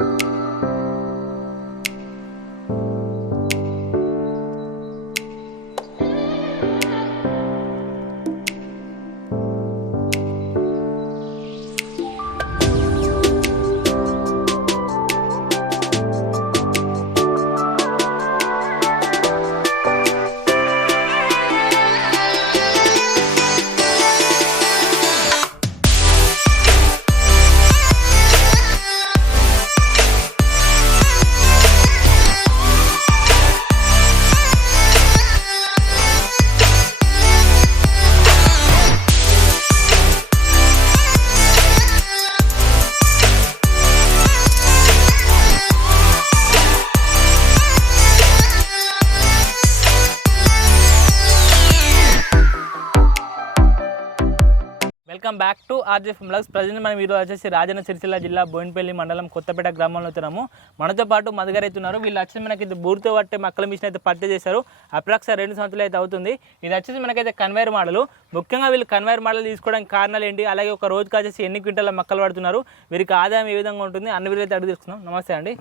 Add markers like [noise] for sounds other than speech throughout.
嗯。వెల్కమ్ back to ఆర్జెఫ్ blogs present మనం ఈరోజు వచ్చేసి రాజన్న సిరిసిల్ల జిల్లా బోయినపల్లి మండలం కొత్తపేట గ్రామంలో ఉన్నాము. మనతో పాటు మధుగారు ఉన్నారు. వీళ్ళు వచ్చేసి మనకి బూర్తో పట్టే మక్కల మిషన్ అయితే పట్టే చేశారు. అప్రాక్స్ రెండు సంవత్సరాలు అయితే అవుతుంది. ఇది వచ్చేసి మనకైతే కన్వేర్ మోడల్ ముఖ్యంగా వీళ్ళు కన్వేర్ మోడల్ తీసుకోవడానికి కారణాలు ఏంటి? అలాగే ఒక రోజుకి వచ్చేసి ఎన్ని క్వింటాల మక్కలు పడుతున్నారు? వీరికి ఆదాయం ఏ విధంగా ఉంటుంది? అన్ని వీళ్ళైతే అయితే అడిగి తీసుకున్నాం నమస్తే అండి.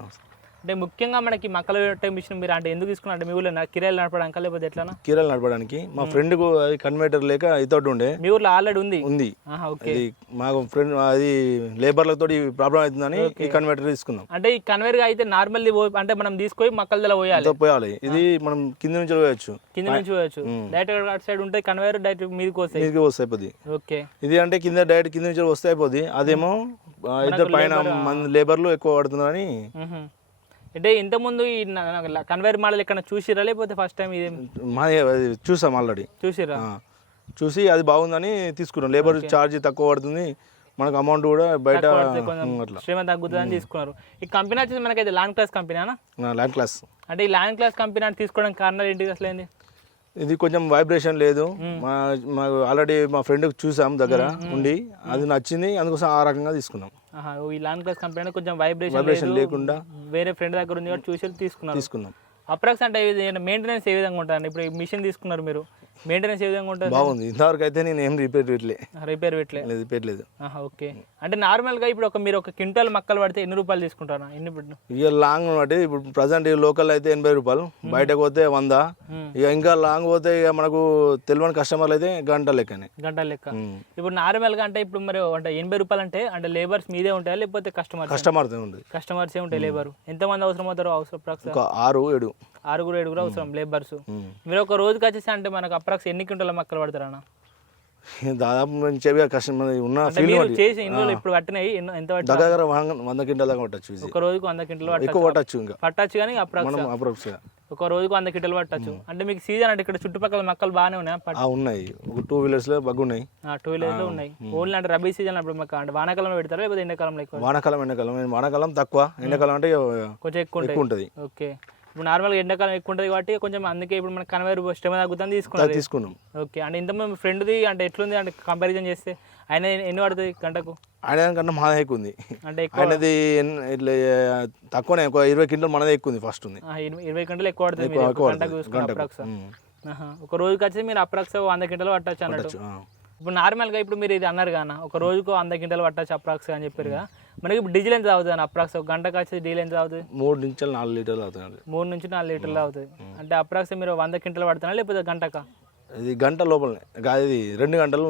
అంటే ముఖ్యంగా మనకి మక్కలు పెట్టే మిషన్ మీరు అంటే ఎందుకు తీసుకున్నారు? మీ ఊళ్ళో కిరాయిలు నడపడానికి? లేకపోతే ఎట్లా కీరలు నడపడానికి. మా ఫ్రెండ్కు అది కన్వర్టర్ లేక ఇతోటి ఉండే. మీ ఊర్లో ఆల్రెడీ ఉంది? ఉంది. మాకు ఫ్రెండ్ అది లేబర్లతో ప్రాబ్లం అవుతుందని ఈ కన్వర్టర్ తీసుకున్నాం. అంటే ఈ కన్వేర్గా అయితే నార్మల్ అంటే మనం తీసుకొని మక్కల పోయాలి. అంతా పోయాలి. ఇది మనం కింద నుంచి పోయచ్చు. కింద నుంచి పోయచ్చు. డైరెక్ట్ అటు సైడ్ ఉంటే కన్వేర్ డైరెక్ట్ మీదకి వస్తాయి. మీదకి వస్తే అయిపోద్ది ఓకే. ఇది అంటే కింద డైరెక్ట్ కింద నుంచి వస్తే అయిపోద్ది అదేమో ఇద్దరు పైన మంది లేబర్లు ఎక్కువ పడుతున్నారని. అంటే ఇంత ముందు ఈ కన్వేర్ మోడల్ ఎక్కడ చూసిరా? లేకపోతే ఫస్ట్ టైం ఇది మా అది చూసాం ఆల్రెడీ చూసిరా చూసి అది బాగుందని తీసుకున్నాం. లేబర్ ఛార్జ్ తక్కువ పడుతుంది. మనకు అమౌంట్ కూడా బయట శ్రీమంత్ తగ్గుతుందని తీసుకున్నారు. ఈ కంపెనీ వచ్చేసి మనకైతే లాంగ్ క్లాస్ కంపెనీనా ల్యాండ్ క్లాస్ అంటే ఈ లాంగ్ క్లాస్ కంపెనీ అంటే తీసుకోవడానికి కారణాలు ఏంటి? అసలు ఏంది? ఇది కొంచెం వైబ్రేషన్ లేదు. మా మాకు ఆల్రెడీ మా ఫ్రెండ్ చూసాం దగ్గర ఉండి. అది నచ్చింది. అందుకోసం ఆ రకంగా తీసుకున్నాం. ఈ లాంగ్ క్లాస్ కంపెనీ కొంచెం వైబ్రేషన్ వైబ్రేషన్ లేకుండా వేరే ఫ్రెండ్ దగ్గర ఉంది చూసి తీసుకున్నారు. తీసుకున్నాం. అప్రాక్స్ అంటే మెయింటెనెన్స్ ఏ విధంగా ఉంటుంది ఇప్పుడు మిషన్ తీసుకున్నారు మీరు. మెయింటెనెన్స్ ఏ విధంగా ఉంటుంది బాగుంది. ఇంతవరకు అయితే నేను ఏం రిపేర్ పెట్టలే. రిపేర్ పెట్టలే? లేదు పెట్టలేదు ఓకే. అంటే నార్మల్గా ఇప్పుడు ఒక మీరు ఒక క్వింటాల్ మక్కలు పడితే ఎన్ని రూపాయలు తీసుకుంటారా? ఎన్ని ఇక లాంగ్ బట్టి ఇప్పుడు ప్రజెంట్ లోకల్ అయితే ఎనభై రూపాయలు. బయటకు పోతే వంద. ఇక ఇంకా లాంగ్ పోతే ఇక మనకు తెలియని కస్టమర్లు అయితే గంట లెక్కనే. గంటల లెక్క. ఇప్పుడు నార్మల్గా అంటే ఇప్పుడు మరి అంటే ఎనభై రూపాయలు అంటే అంటే లేబర్స్ మీదే ఉంటాయా? లేకపోతే కస్టమర్ కస్టమర్తో ఉంది కస్టమర్సే ఉంటాయి లేబర్ ఎంతమంది అవసరం అవుతారు అవసరం ఆరు ఏడు. ఆరుగురు ఏడుగురు అవసరం లేబర్స్. మీరు ఒక రోజుకి వచ్చేసి అంటే మనకు అప్రాక్స్ ఎన్ని క్వింటాల మక్కలు పడతారా అన్న? [laughs] దాదాపు నేను చెప్పి కస్టమర్ ఉన్న అంటే ఫీల్ మీరు చేసి రోజులు ఇప్పుడు పట్టినాయి. ఎంత దగ్గర వంద- క్వింటాల దాకా పట్టచ్చు ఒక రోజుకు వంద క్వింటలు ఎక్కువ పట్టచ్చు ఇంకా. పట్టచ్చు కానీ అప్రాక్స్. ఒక రోజుకు వంద క్వింటలు పట్టచ్చు. అంటే మీకు సీజన్ అంటే ఇక్కడ చుట్టుపక్కల మక్కలు బాగానే ఉన్నాయి? ఉన్నాయి. ఒక టూ వీలర్స్లో బగ్గు ఉన్నాయి టూ వీలర్స్లో ఉన్నాయి. ఓన్లీ అంటే రబీ సీజన్ అప్పుడు మాకు అంటే వానాకాలంలో పెడతారా? లేకపోతే ఎండాకాలంలో ఎక్కువ? వానాకాలం ఎండాకాలం. వానాకాలం తక్కువ. ఎండాకాలం అంటే కొంచెం ఎక్కువ ఉంటుంది. ఓకే. ఇప్పుడు నార్మల్గా ఎండాకాలం ఎక్కువ ఉంటుంది కాబట్టి కొంచెం అందుకే ఇప్పుడు మన కనవేరు శ్రమ తగ్గుతుంది తీసుకున్నది తీసుకున్నాం. ఓకే. అంటే ఇంత మీ ఫ్రెండ్ది అంటే ఎట్లుంది? అంటే కంపారిజన్ చేస్తే ఆయన ఎన్ని పడుతుంది గంటకు? ఆయన కన్నా మాదే ఎక్కువ ఉంది అంటే ఎక్కువ ఆయనది ఇట్లా తక్కువనే ఒక ఇరవై క్వింటల్ మనదే ఎక్కువ ఉంది. ఫస్ట్ ఉంది ఇరవై గంటలు ఎక్కువ పడుతుంది ఎక్కువ- ఎక్కువ. ఒక రోజుకి వచ్చి మీరు అప్రాక్స్ వంద గంటలు పట్టచ్చు అన్నట్టు. ఇప్పుడు నార్మల్గా ఇప్పుడు మీరు ఇది అన్నారు కానీ ఒక రోజుకు వంద గంటలు పట్టచ్చు అప్రాక్స్ అని చెప్పారు కదా. మనకి ఇప్పుడు డీజిల్ ఎంత అవుతుంది అని అప్రాక్స్ ఒక గంటకు వచ్చి డీజిల్ ఎంత అవుతుంది మూడు నుంచి నాలుగు లీటర్లు అవుతుంది మూడు నుంచి నాలుగు లీటర్లు అవుతుంది అంటే అప్రాక్స్ మీరు వంద గంటలు పడుతున్నా లేకపోతే గంటకా? ఇది గంట లోపలనే. ఇది రెండు గంటలు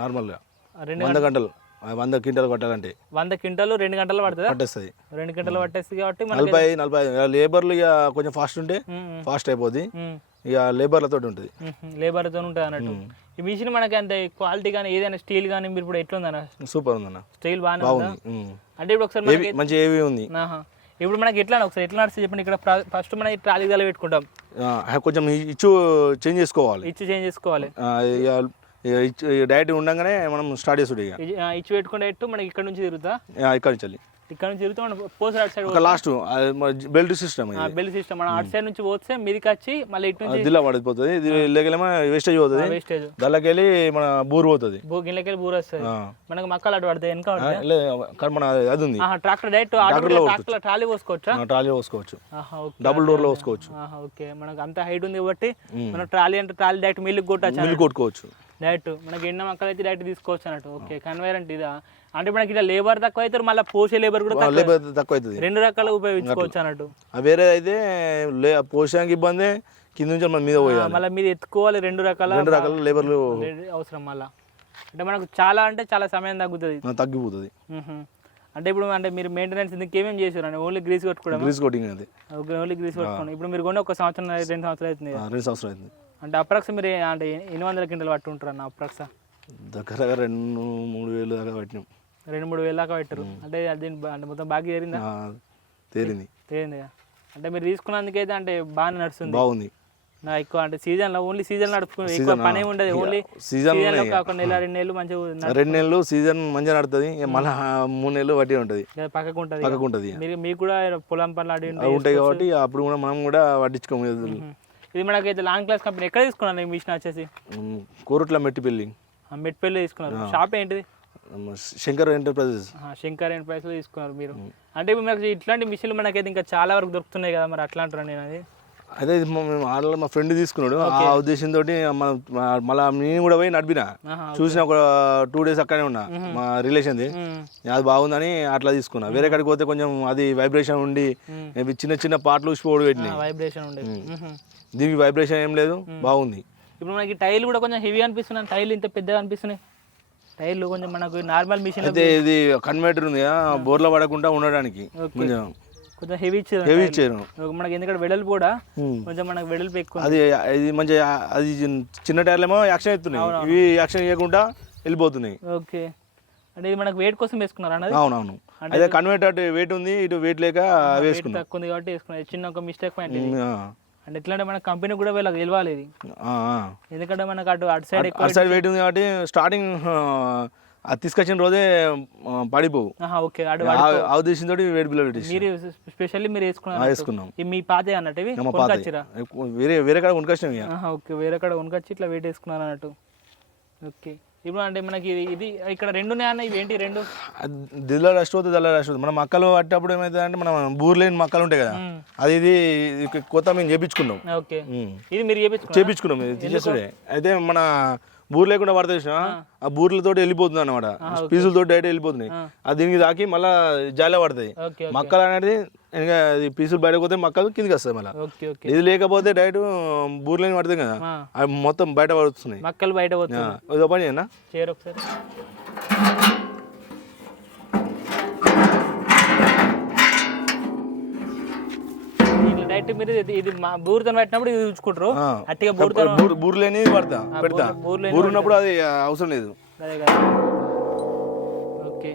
నార్మల్గా. రెండు వంద గంటలు. వంద క్వింటల్ కొట్టాలంటే వంద క్వింటాలు రెండు గంటలు పడుతుందా? పట్టేస్తుంది. రెండు గంటలు పట్టేస్తుంది కాబట్టి నలభై నలభై. లేబర్లు ఇక కొంచెం ఫాస్ట్ ఉంటే ఫాస్ట్ అయిపోద్ది. ఇక లేబర్లతో ఉంటుంది. లేబర్తో ఉంటుంది అన్నట్టు. ఈ మిషన్ మనకి అంత క్వాలిటీ కానీ ఏదైనా స్టీల్ కానీ మీరు ఇప్పుడు ఎట్లుందన్న సూపర్ ఉందన్న. స్టీల్ బాగానే ఉందా. అంటే ఇప్పుడు ఒకసారి మంచి ఏవి ఉంది. ఇప్పుడు మనకి ఎట్లా ఒకసారి ఎట్లా నడుస్తుంది చెప్పండి. ఇక్కడ ఫస్ట్ మనం ట్రాలీ గల పెట్టుకుంటాం. కొంచెం ఇచ్చు చేంజ్ చేసుకోవాలి. ఇచ్చి చేంజ్ చేసుకోవాలి. డైరెక్ట్ ఉండగానే మనం స్టార్ట్ చేసుడు ఇక. ఇచ్చి- పెట్టుకుంటే ఎట్టు మనకి ఇక్కడ నుంచి తిరుగుతా? ఇక్కడి నుంచి వెళ్ళి. ఇక్కడ నుంచి తిరుగుతూ మనం పోస్ట్ అటు side last belt system bell system మనం అటు సైడ్ నుంచి పోతే మీదికి వచ్చి మళ్ళీ ఇటు నుంచి దిల్లా పడిపోతుంది. ఇది లేకలేమో వేస్టేజ్ పోతుంది. వేస్టేజ్ దానికి వెళ్ళి మన బూరు పోతుంది. గిన్నెకెళ్ళి బూర వస్తుంది. మనకు మక్కలు అటు పడతాయి వెనక మన అది ఉంది. ట్రాక్టర్ డైరెక్ట్ ట్రాక్టర్ ట్రాలీ పోసుకోవచ్చా? ట్రాలీ పోసుకోవచ్చు. డబుల్ డోర్లో పోసుకోవచ్చు. ఓకే. మనకు అంత హైట్ ఉంది కాబట్టి మనం ట్రాలీ అంటే ట్రాలీ డైరెక్ట్ మిల్లుకి కొట్టచ్చు. మిల్లు కొట్టుకోవచ్చు. డైరెక్ట్ మనకి ఎండ మొక్కలు అయితే డైరెక్ట్ తీసుకోవచ్చు అన్నట్టు. ఓకే కన్వేర్ అంటే ఇదా? అంటే మనకి ఇలా లేబర్ తక్కువ అవుతారు మళ్ళీ పోసే లేబర్ కూడా తక్కువ. లేబర్ తక్కువ అవుతుంది రెండు రకాలు ఉపయోగించుకోవచ్చు అన్నట్టు. వేరే అయితే లే పోషానికి ఇబ్బంది కింద నుంచి మన మీద పోయాలి. మళ్ళీ మీరు ఎత్తుకోవాలి రెండు రకాల రెండు రకాల లేబర్లు. అవసరం మళ్ళా. అంటే మనకు చాలా అంటే చాలా సమయం తగ్గుతుంది. తగ్గిపోతుంది. అంటే ఇప్పుడు అంటే మీరు మెయింటెనెన్స్ ఇంకేమేం చేసారు అంటే ఓన్లీ గ్రీస్ కొట్టుకోవడం గ్రీస్ కోటింగ్ అది. ఓన్లీ గ్రీస్ కొట్టుకోండి. ఇప్పుడు మీరు కొన్ని ఒక సంవత్సరం రెండు సంవత్సరాలు అవుతుంది రెండు సంవత్సరాలు అయింది అంటే అప్రాక్స్ మీరు అంటే ఎన్ని వందల కింటలు పట్టు ఉంటారు అన్న అప్రాక్స్? దగ్గర రెండు మూడు వేలు దాకా పెట్టినాం. రెండు మూడు వేల దాకా పెట్టారు. అంటే దీని అంటే మొత్తం బాగా చేరిందా ఆ, తేలింది తేరిందిగా అంటే మీరు తీసుకున్నందుకైతే అంటే బాగా నడుస్తుంది. బాగుంది. నా ఎక్కువ అంటే సీజన్లో ఓన్లీ సీజన్ నడుపుకుని ఎక్కువ పని ఉండదు ఓన్లీ సీజన్లో ఒక నెల రెండు నెలలు మంచిగా రెండు నెలలు సీజన్ మంచిగా నడుతుంది మళ్ళీ మూడు నెలలు వడ్డీ ఉంటుంది. పక్కకు ఉంటుంది పక్కకు ఉంటుంది మీరు మీకు కూడా పొలం పనులు అడిగి ఉంటాయి కాబట్టి అప్పుడు కూడా మనం కూడా పట్టించుకోము. ఇది మనకైతే లాంగ్ క్లాస్ కంపెనీ ఎక్కడ తీసుకున్నాను మిషన్ వచ్చేసి? కోరుట్ల మెట్టిపల్లి ఆ, మెట్పల్లి తీసుకున్నారు. షాప్ ఏంటిది? శంకర్ ఎంటర్ప్రైజెస్. శంకర్ ప్రైస్లో తీసుకున్నారు మీరు. అంటే ఇప్పుడు మనకి ఇట్లాంటి మిషన్లు మనకైతే ఇంకా చాలా వరకు దొరుకుతున్నాయి కదా మరి అట్లా అంటారు నేను అది మేము ఆడలో మా ఫ్రెండ్ తీసుకున్నాడు. ఆ ఉద్దేశంతో మనం మళ్ళీ నేను కూడా పోయి నడిపిన. చూసిన ఒక టూ డేస్ అక్కడే ఉన్నా. మా రిలేషన్ది. అది బాగుందని అట్లా తీసుకున్నా. వేరే కాడికి పోతే కొంచెం అది వైబ్రేషన్ ఉండి చిన్న చిన్న పాటలు పెట్టినాయి. వైబ్రేషన్ ఉండేది. మ్మ్. దీనికి వైబ్రేషన్ ఏం లేదు. బాగుంది. ఇప్పుడు మనకి టైర్లు కూడా కొంచెం హెవీ అనిపిస్తున్నాయి. టైర్లు ఇంత పెద్దగా అనిపిస్తున్నాయి. టైర్లు కొంచెం మనకు నార్మల్ మిషన్ అయితే ఇది కన్వర్టర్ ఉంది బోర్లో పడకుండా ఉండడానికి కొంచెం కొంచెం హెవీ ఇచ్చారు హెవీ ఇచ్చారు మనకి ఎందుకంటే వెడల్పు కూడా మ్మ్. కొంచెం మనకు వెడల్పు ఎక్కువ అది ఇది మంచిగా అది చిన్న టైర్లేమో యాక్షన్ ఎత్తున్నాయి. ఇవి యాక్షన్ చేయకుండా వెళ్ళిపోతున్నాయి. ఓకే. అంటే ఇది మనకు వెయిట్ కోసం వేసుకున్నారా అన్నది? అవునవును. అయితే కన్వర్టర్ అటు వెయిట్ ఉంది ఇటు వెయిట్ లేక వేసుకున్నాం. తక్కువ ఉంది కాబట్టి వేసుకున్నారు చిన్న ఒక మిస్టేక్ పాయింట్ ఆ. అంటే ఎట్లా అంటే మన కంపెనీ కూడా వీళ్ళకి తెలియాలి ఇది. ఎందుకంటే మనకు అటు అటు సైడ్ అటు సైడ్ వెయిట్ ఉంది కాబట్టి స్టార్టింగ్ అది తీసుకొచ్చిన రోజే పడిపోవు. ఓకే అటు ఆ- ఆ ఉద్దేశంతో వెయిట్ బిలో పెట్టేసి మీరు స్పెషల్లీ మీరు వేసుకున్నారు వేసుకున్నాం. మీ పాతే అన్నట్టు వేరే వేరే కాడ కొనుకొచ్చినాం ఓకే వేరే కాడ కొనుకొచ్చి ఇట్లా వెయిట్ వేసుకున్నారు అన్నట్టు. ఓకే. ఇప్పుడు అంటే మనకి ఇది ఇది ఇక్కడ రెండు అన్న? ఇవి ఏంటి రెండు? దిల్ల రెస్ట్ అవుతుంది దల్ల రెస్ట్ అవుతుంది మన మక్కలు పట్టేటప్పుడు ఏమైతుంది అంటే మనం బూర్లేని మక్కలు ఉంటాయి కదా. అది ఇది కొత్త మేము చేపించుకున్నాం. ఓకే. ఇది మీరు చేపించుకున్నారు? చేపించుకున్నాం ఇది అయితే మన బూర్ లేకుండా పడతా చూసినా? ఆ. బూర్లతో వెళ్ళిపోతుంది అనమాట పీసులతో డైరెక్ట్ వెళ్ళిపోతున్నాయి అది దీనికి తాకి మళ్ళీ జాలే పడతాయి ఓకే మక్కలు అనేది అది పీసులు బయటకు పోతే మక్కలు కిందికి వస్తాయి మళ్ళీ. ఇది లేకపోతే డైరెక్ట్ బూర్లేని పడతాయి కదా. అవి మొత్తం బయట పడుతున్నాయి. మక్కలు బయట పోతుంది పని చేయనా ఒకసారి. డైరెక్ట్ మీరు ఇది- ఇది మా బూరితో పెట్టినప్పుడు ఇది ఉంచుకుంటారు. అట్టిగా బూరితో బూర్ బూర్లేని పడతా. పెడతా బూర్ ఉన్నప్పుడు అది అవసరం లేదు. అదే కదా. ఓకే.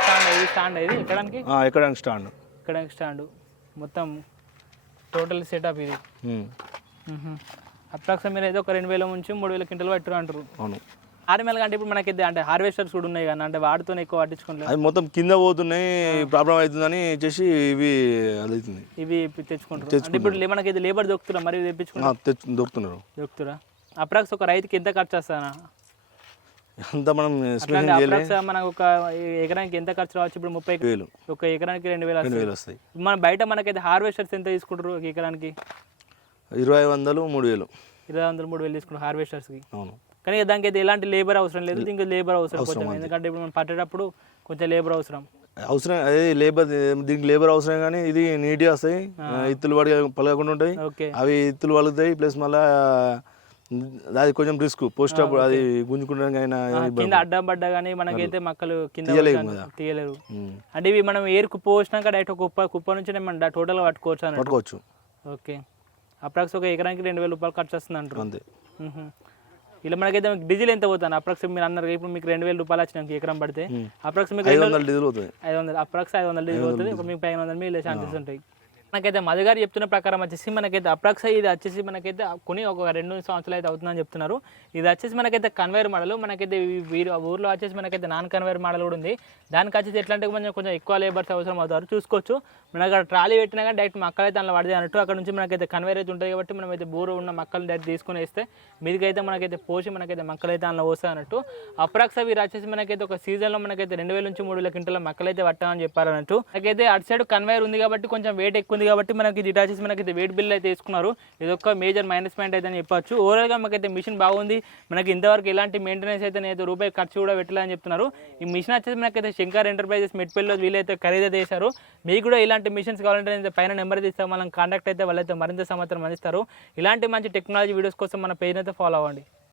స్టాండ్ ఇది స్టాండ్ ఇది ఎక్కడానికి? ఎక్కడానికి స్టాండ్. ఎక్కడానికి స్టాండ్? మొత్తం టోటల్ సెటప్ ఇది. అప్రాక్స్ మీరు అయితే ఒక రెండు వేల నుంచి మూడు వేల క్వింటల్ పట్టురు అంటారు. అవును. ఆర్మీల కంటే ఇప్పుడు మనకి అంటే హార్వెస్టర్స్ కూడా ఉన్నాయి కానీ అంటే వాటితో ఎక్కువ పట్టించుకోలేదు అది మొత్తం కింద పోతున్నాయి ప్రాబ్లం అవుతుందని చేసి ఇవి అవుతుంది ఇవి తెచ్చుకుంటారు. అంటే ఇప్పుడు మనకి ఇది లేబర్ దొరుకుతురా మరి తెప్పించుకుంటారు దొరుకుతున్నారు దొరుకుతురా అప్రాక్స్ ఒక రైతుకి ఎంత ఖర్చు వస్తానా అంతా మనం అంటే మనకు ఒక ఎకరానికి ఎంత ఖర్చు రావచ్చు? ఇప్పుడు ముప్పై వేలు. ఒక ఎకరానికి రెండు వేలు రెండు వేలు వస్తాయి. మన బయట మనకైతే హార్వెస్టర్స్ ఎంత తీసుకుంటారు ఒక ఎకరానికి? ఇరవై వందలు మూడు వేలు. ఇరవై వందలు మూడు వేలు తీసుకుంటారు హార్వెస్టర్స్కి. అవును. కానీ దానికి అయితే ఎలాంటి లేబర్ అవసరం లేదు. దీనికి లేబర్ అవసరం కొంచెం. ఎందుకంటే ఇప్పుడు మనం పట్టేటప్పుడు కొంచెం లేబర్ అవసరం. అవసరం అదే లేబర్ దీనికి లేబర్ అవసరం కానీ ఇది నీట్గా వస్తాయి. ఇత్తులు పడి పలగకుండా ఉంటాయి. ఓకే. అవి ఇత్తులు పలుకుతాయి ప్లస్ మళ్ళా అది కొంచెం రిస్క్. పోస్ట్ అప్పుడు అది కింద అడ్డం పడ్డా కానీ మనకైతే మొక్కలు కింద. తీయలేరు అంటే ఇవి మనం ఏరు కుప్ప పోసినాక డైరెక్ట్ కుప్ప కుప్ప నుంచి మనం టోటల్గా పట్టుకోవచ్చు పట్టుకోవచ్చు. ఓకే. అప్రాక్స్ ఒక ఎకరానికి రెండు వేల రూపాయలు ఖర్చు వస్తుంది అంటారు అంతే. ఇలా మనకైతే డీజిల్ ఎంత పోతాను అప్రాక్స్ మీరు అన్నారు ఇప్పుడు మీకు రెండు వేల రూపాయలు వచ్చినాక ఎకరం పడితే. అప్రాక్స్ మీకు ఐదు వందల డీజిల్ అవుతుంది ఐదు వందలు అప్రాక్స్ ఐదు వందలు డీజిల్ అవుతుంది ఇప్పుడు మీకు పైన వందలు మీ ఛాన్సెస్ ఉంటాయి. మనకైతే మధుగారు చెప్తున్న ప్రకారం వచ్చేసి మనకైతే అప్రాక్స్ ఇది వచ్చేసి మనకైతే కొని ఒక రెండు సంవత్సరాలు అయితే అవుతుందని చెప్తున్నారు. ఇది వచ్చేసి మనకైతే కన్వేర్ మోడల్ మనకైతే వీరు ఊర్లో వచ్చేసి మనకైతే నాన్ కన్వేర్ మోడల్ కూడా ఉంది. దానికి వచ్చేసి ఎట్లా అంటే కొంచెం కొంచెం ఎక్కువ లేబర్స్ అవసరం అవుతారు చూసుకోవచ్చు. మనం అక్కడ ట్రాలీ పెట్టినా కానీ డైరెక్ట్ మక్కలైతే అందులో పడితే అన్నట్టు అక్కడ నుంచి మనకైతే కన్వేర్ అయితే ఉంటుంది కాబట్టి మనం అయితే బూరు ఉన్న మక్కలు డైరెక్ట్ తీసుకొని వేస్తే మీదికైతే మనకైతే పోసి మనకైతే మక్కలైతే అందులో వస్తాయి అన్నట్టు. అప్రాక్స్ వీరు వచ్చేసి మనకైతే ఒక సీజన్లో మనకైతే రెండు వేల నుంచి మూడు వేల క్వింటల మక్కలైతే పట్టామని చెప్పారు అన్నట్టు. నాకైతే అటు సైడ్ కన్వేర్ ఉంది కాబట్టి కొంచెం వెయిట్ ఎక్కువ ఉంది కాబట్టి మనకి డిటాచ్ చేసి మనకి వెయిట్ బిల్ అయితే తీసుకున్నారు ఇది ఒక మేజర్ మైనస్ పాయింట్ అయితే అని చెప్పొచ్చు ఓవరాల్గా మాకైతే మిషన్ బాగుంది. మనకి ఇంతవరకు ఎలాంటి మెయింటెనెన్స్ అయితే నేను రూపాయి ఖర్చు కూడా పెట్టలేదని చెప్తున్నారు. ఈ మిషన్ వచ్చేసి మనకైతే శంకర్ ఎంటర్ప్రైజెస్ మెట్పల్లిలో వీలైతే ఖరీదు చేశారు. మీకు కూడా ఇలాంటి మిషన్స్ కావాలంటే నేను పైన నెంబర్ తీస్తాం మనం కాంటాక్ట్ అయితే వాళ్ళైతే మరింత సమాచారం అందిస్తారు. ఇలాంటి మంచి టెక్నాలజీ వీడియోస్ కోసం మన పేజ్ అయితే ఫాలో అవ్వండి.